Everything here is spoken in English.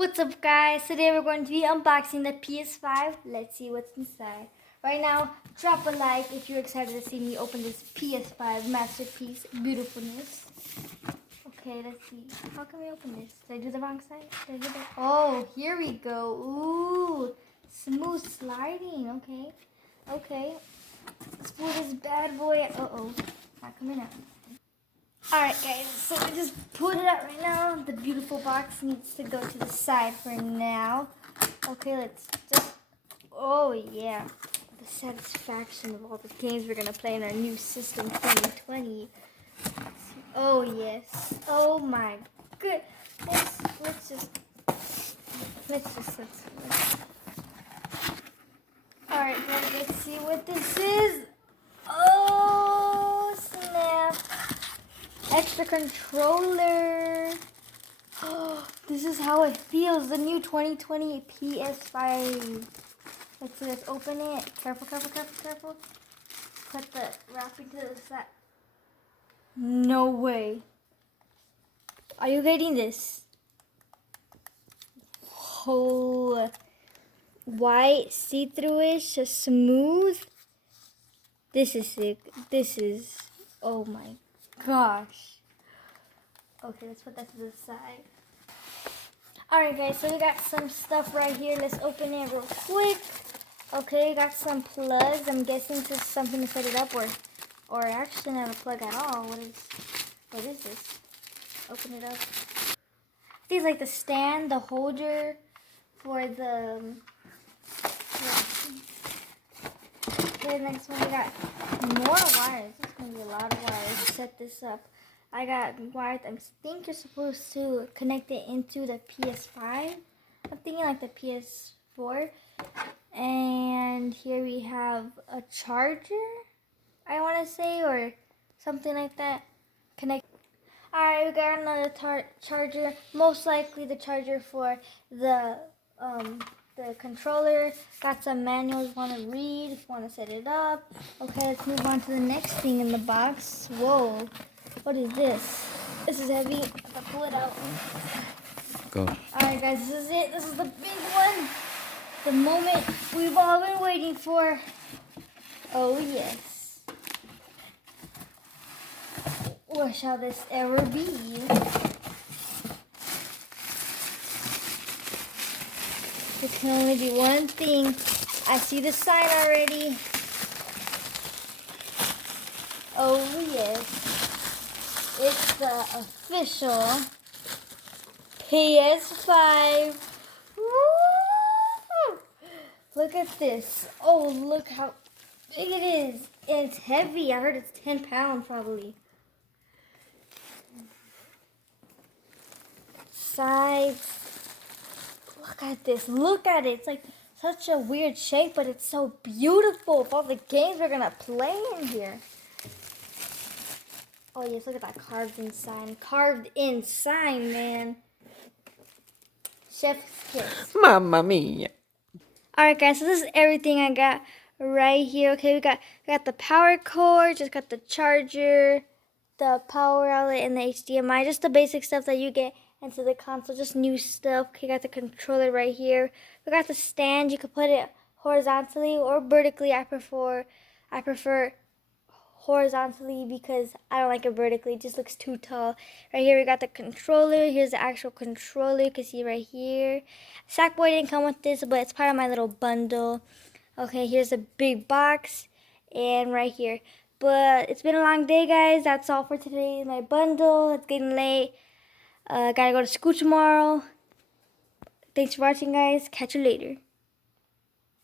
What's up, guys? Today we're going to be unboxing the PS5. Let's see what's inside. Right now, drop a like if you're excited to see me open this PS5 masterpiece beautifulness. Okay, let's see. How can we open this? Did I do the wrong side? Did I do that? Oh, here we go. Ooh, smooth sliding. Okay. Let's pull this bad boy. Uh-oh, not coming out. Alright guys, so I just pulled it out right now. The beautiful box needs to go to the side for now. Okay, let's just, oh yeah, the satisfaction of all the games we're going to play in our new system 2020. Oh yes, oh my goodness. Let's Alright guys, let's see what this is. Oh snap. Extra controller. Oh, this is how it feels. The new 2020 PS5. Let's see. Let's open it. Careful. Put the wrapping to the side. No way. Are you getting this? Oh, white, see-through-ish, smooth. This is sick. This is. Oh my gosh. Okay, let's put that to the side. Alright guys, so we got some stuff right here. Let's open it real quick. Okay, got some plugs. I'm guessing this is something to set it up, or actually not a plug at all. What is this? Open it up. These like the stand, the holder for the okay, next one we got more wires. This is gonna be a lot of wires to set this up. I got wires. I think you're supposed to connect it into the PS5. I'm thinking like the PS4. And here we have a charger, I want to say, or something like that. Connect. Alright, we got another charger. Most likely the charger for the controller. Got some manuals, want to read, want to set it up. Okay, let's move on to the next thing in the box. Whoa. What is this? This is heavy. I have to pull it out. Go. Alright guys, this is it. This is the big one. The moment we've all been waiting for. Oh yes. What shall this ever be? It can only be one thing. I see the sign already. Oh yes. It's the official PS5. Woo! Look at this. Oh, look how big it is. And it's heavy. I heard it's 10 pounds probably. Sides. Look at this. Look at it. It's like such a weird shape, but it's so beautiful with all the games we're going to play in here. Oh, yes, look at that carved in sign. Carved in sign, man. Chef's kiss. Mamma mia. Alright, guys, so this is everything I got right here. Okay, we got the power cord, just got the charger, the power outlet, and the HDMI. Just the basic stuff that you get into the console, just new stuff. Okay, got the controller right here. We got the stand. You could put it horizontally or vertically. I prefer horizontally because I don't like it vertically. It just looks too tall. Right here we got the controller. Here's the actual controller. You can see right here. Sackboy didn't come with this, but it's part of my little bundle. Okay, here's a big box and right here. But it's been a long day, guys. That's all for today. My bundle. It's getting late. Gotta go to school tomorrow. Thanks for watching, guys. Catch you later.